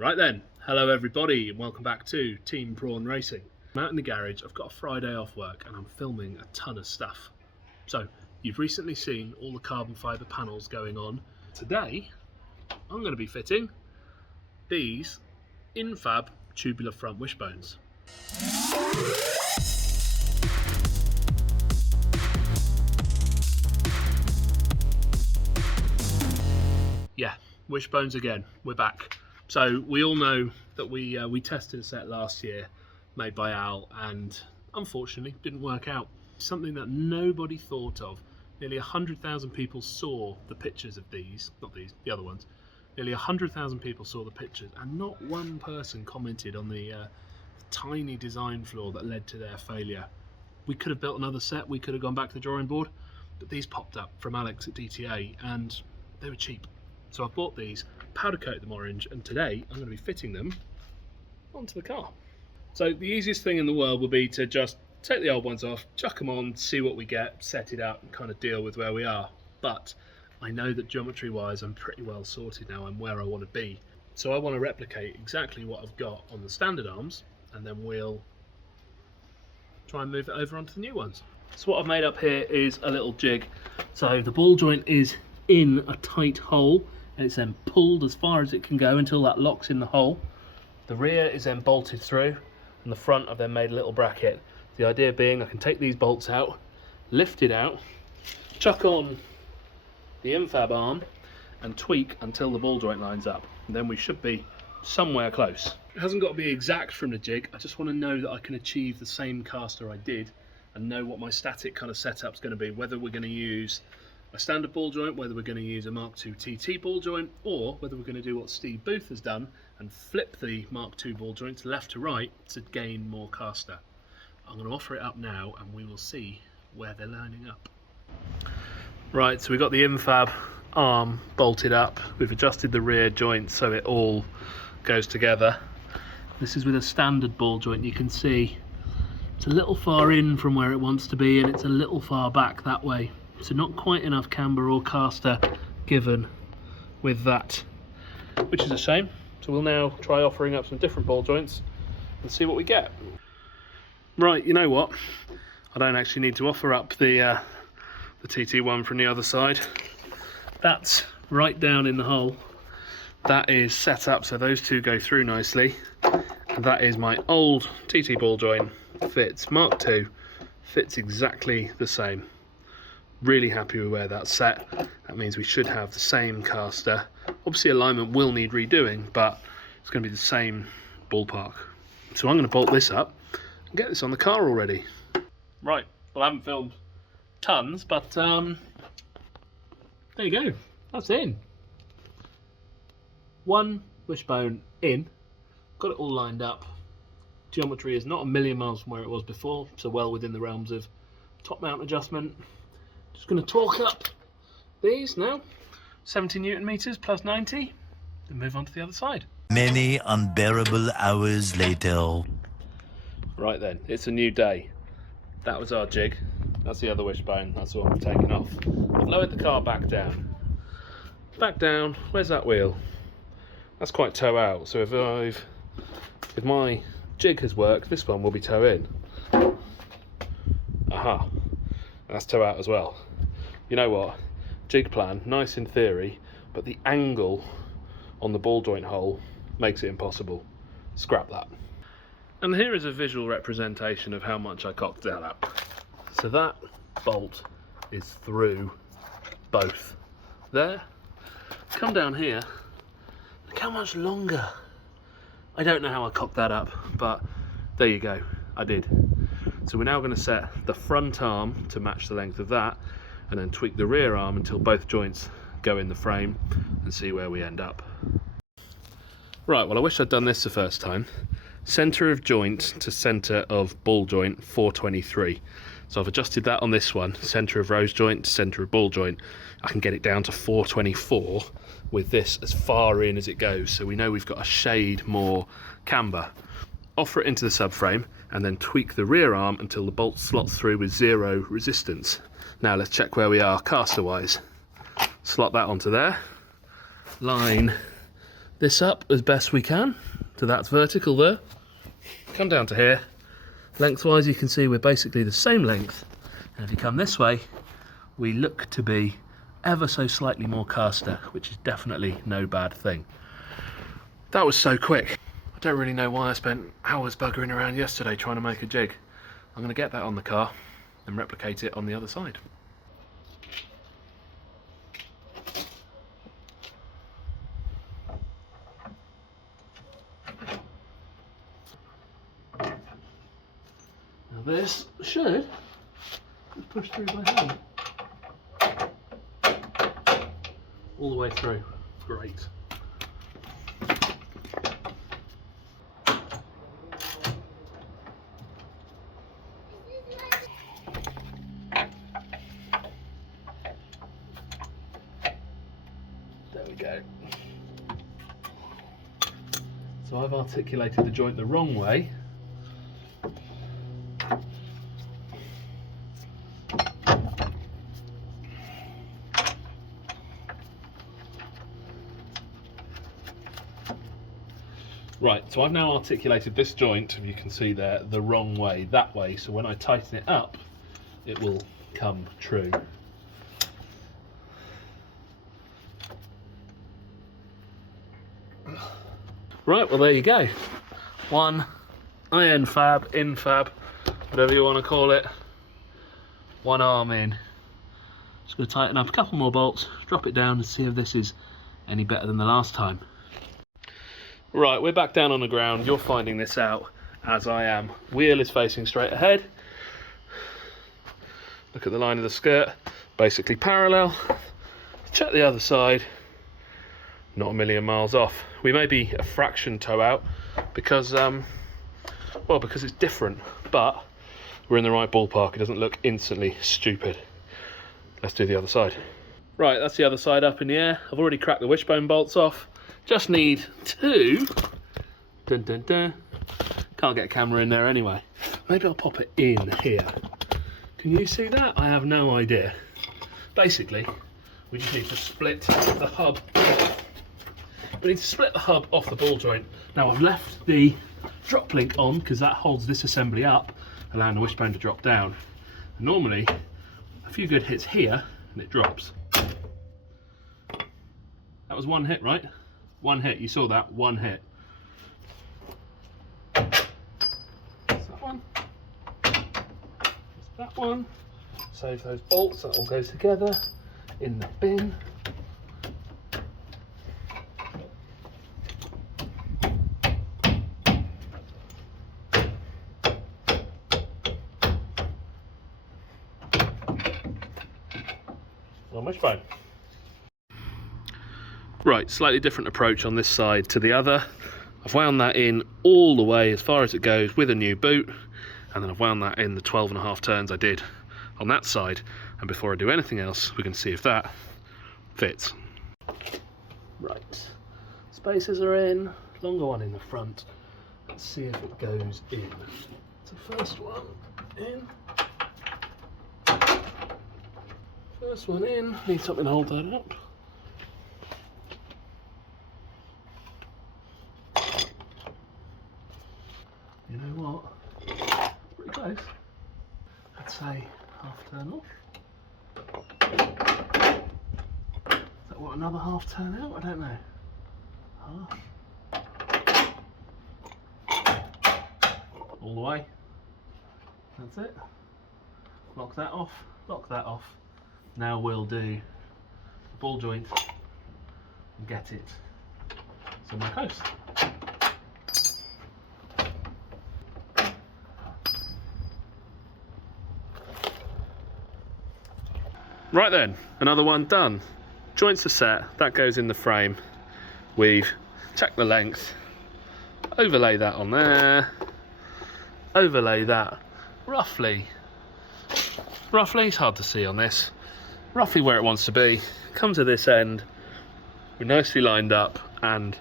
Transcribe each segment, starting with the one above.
Right then, hello everybody and welcome back to Team Prawn Racing. I'm out in the garage, I've got a Friday off work and I'm filming a ton of stuff. So, you've recently seen all the carbon fibre panels going on. Today, I'm going to be fitting these INNFAB tubular front wishbones. Yeah, wishbones again, we're back. So we all know that we tested a set last year made by Al and unfortunately didn't work out. Something that nobody thought of. Nearly 100,000 people saw the pictures of these, not these, the other ones. Nearly 100,000 people saw the pictures and not one person commented on the tiny design flaw that led to their failure. We could have built another set, we could have gone back to the drawing board, but these popped up from Alex at DTA and they were cheap. So I bought these, powder coat them orange, and today I'm going to be fitting them onto the car. So the easiest thing in the world would be to just take the old ones off, chuck them on, see what we get, set it out and kind of deal with where we are. But I know that geometry wise I'm pretty well sorted now, I'm where I want to be. So I want to replicate exactly what I've got on the standard arms and then we'll try and move it over onto the new ones. So what I've made up here is a little jig. So the ball joint is in a tight hole and it's then pulled as far as it can go until that locks in the hole. The rear is then bolted through and the front I've then made a little bracket. The idea being I can take these bolts out, lift it out, chuck on the INNFAB arm and tweak until the ball joint lines up. And then we should be somewhere close. It hasn't got to be exact from the jig, I just want to know that I can achieve the same caster I did and know what my static kind of setup's going to be, whether we're going to use a standard ball joint, whether we're going to use a Mark II TT ball joint, or whether we're going to do what Steve Booth has done and flip the Mark II ball joints left to right to gain more caster. I'm going to offer it up now and we will see where they're lining up. Right, so we've got the INNFAB arm bolted up, we've adjusted the rear joint so it all goes together. This is with a standard ball joint. You can see it's a little far in from where it wants to be and it's a little far back that way. So not quite enough camber or caster given with that, which is a shame. So we'll now try offering up some different ball joints and see what we get. Right, you know what? I don't actually need to offer up the TT one from the other side. That's right down in the hole. That is set up so those two go through nicely. And that is my old TT ball joint. Fits Mark II, fits exactly the same. Really happy with where that's set. That means we should have the same caster. Obviously alignment will need redoing, but it's going to be the same ballpark. So I'm going to bolt this up and get this on the car already. Right, well I haven't filmed tons, but there you go, that's in. One wishbone in, got it all lined up. Geometry is not a million miles from where it was before, so well within the realms of top mount adjustment. Just going to torque up these now, 70 Newton meters plus 90, then move on to the other side. Many unbearable hours later. Right then, it's a new day. That was our jig, that's the other wishbone, that's what I've taken off. I've lowered the car back down. Back down, where's that wheel? That's quite toe out, so if my jig has worked, this one will be toe in. Aha, that's toe out as well. You know what, jig plan, nice in theory, but the angle on the ball joint hole makes it impossible. Scrap that. And here is a visual representation of how much I cocked that up. So that bolt is through both. There, come down here, look how much longer. I don't know how I cocked that up, but there you go, I did. So we're now going to set the front arm to match the length of that and then tweak the rear arm until both joints go in the frame and see where we end up. Right, well I wish I'd done this the first time. Centre of joint to centre of ball joint 423. So I've adjusted that on this one, centre of rose joint to centre of ball joint. I can get it down to 424 with this as far in as it goes, so we know we've got a shade more camber. Offer it into the subframe and then tweak the rear arm until the bolt slots through with zero resistance. Now let's check where we are caster wise. Slot that onto there, line this up as best we can to that vertical there. Come down to here. Lengthwise you can see we're basically the same length, and if you come this way we look to be ever so slightly more caster, which is definitely no bad thing. That was so quick. I don't really know why I spent hours buggering around yesterday trying to make a jig. I'm going to get that on the car and replicate it on the other side. Now this should just push through by hand. All the way through. Great. There we go. So I've articulated the joint the wrong way. Right, so I've now articulated this joint, if you can see there, the wrong way, that way, so when I tighten it up, it will come true. Right, well there you go. One INNFAB, whatever you want to call it, one arm in. Just going to tighten up a couple more bolts, drop it down and see if this is any better than the last time. Right, we're back down on the ground. You're finding this out as I am. Wheel is facing straight ahead. Look at the line of the skirt, basically parallel. Check the other side. Not a million miles off. We may be a fraction toe out because, well, because it's different, but we're in the right ballpark. It doesn't look instantly stupid. Let's do the other side. Right, that's the other side up in the air. I've already cracked the wishbone bolts off. Just need two. Dun, dun, dun. Can't get a camera in there anyway. Maybe I'll pop it in here. Can you see that? I have no idea. Basically, we just need to split the hub off. We need to split the hub off the ball joint. Now I've left the drop link on because that holds this assembly up, allowing the wishbone to drop down. And normally, a few good hits here and it drops. That was one hit, right? One hit, you saw that, one hit. That's that one. That's that one. Save those bolts, that all goes together in the bin. On wishbone. Right, slightly different approach on this side to the other. I've wound that in all the way as far as it goes with a new boot, and then I've wound that in the 12.5 turns I did on that side. And before I do anything else, we can see if that fits. Right, spacers are in, longer one in the front. Let's see if it goes in. So first one in. First one in, need something to hold that up. You know what? Pretty close. I'd say half turn off. Is that what, another half turn out? I don't know. Half. All the way. That's it. Lock that off. Lock that off. Now we'll do the ball joint and get it somewhere close. Right then, another one done. Joints are set, that goes in the frame. We've checked the length, overlay that on there, overlay that roughly, it's hard to see on this, roughly where it wants to be. Come to this end, we're nicely lined up and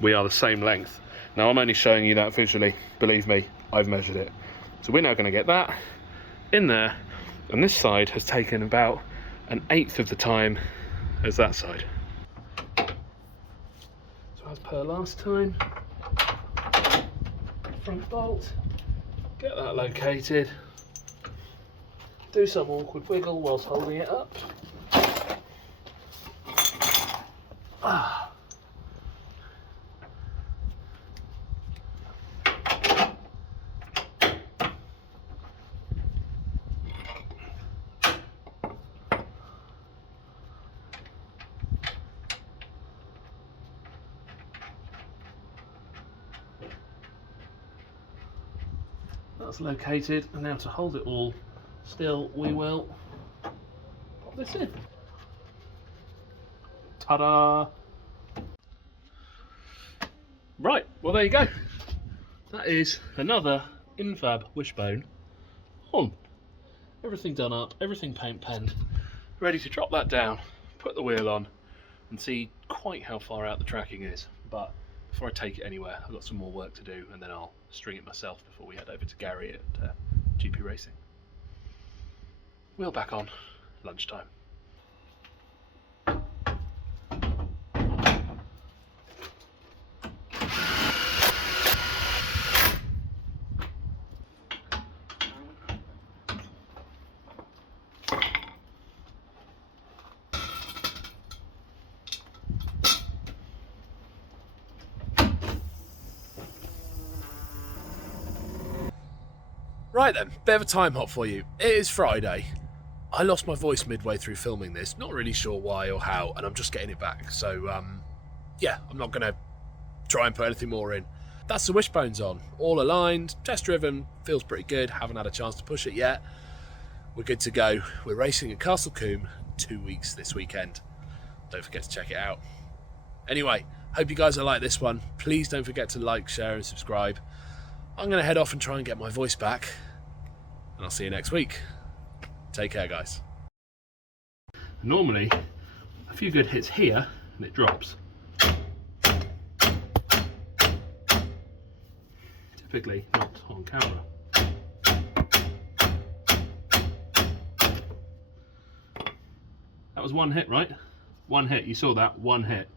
we are the same length. Now I'm only showing you that visually, believe me, I've measured it. So we're now going to get that in there, and this side has taken about 1/8 of the time as that side. So as per last time. Front bolt, get that located, do some awkward wiggle whilst holding it up. That's located, and now to hold it all still, we will pop this in. Ta-da! Right, well there you go. That is another INNFAB wishbone on. Everything done up, everything paint penned, ready to drop that down, put the wheel on, and see quite how far out the tracking is. But before I take it anywhere, I've got some more work to do, and then I'll string it myself before we head over to Gary at GP Racing. Wheel back on, lunchtime. Right then, bit of a time hop for you. It is Friday. I lost my voice midway through filming this, not really sure why or how, and I'm just getting it back. So, yeah, I'm not going to try and put anything more in. That's the wishbones on, all aligned, test driven, feels pretty good, haven't had a chance to push it yet. We're good to go. We're racing at Castle Combe 2 weeks this weekend. Don't forget to check it out. Anyway, hope you guys will like this one. Please don't forget to like, share and subscribe. I'm going to head off and try and get my voice back, and I'll see you next week. Take care, guys. Normally, a few good hits here, and it drops. Typically not on camera. That was one hit, right? One hit, you saw that, one hit.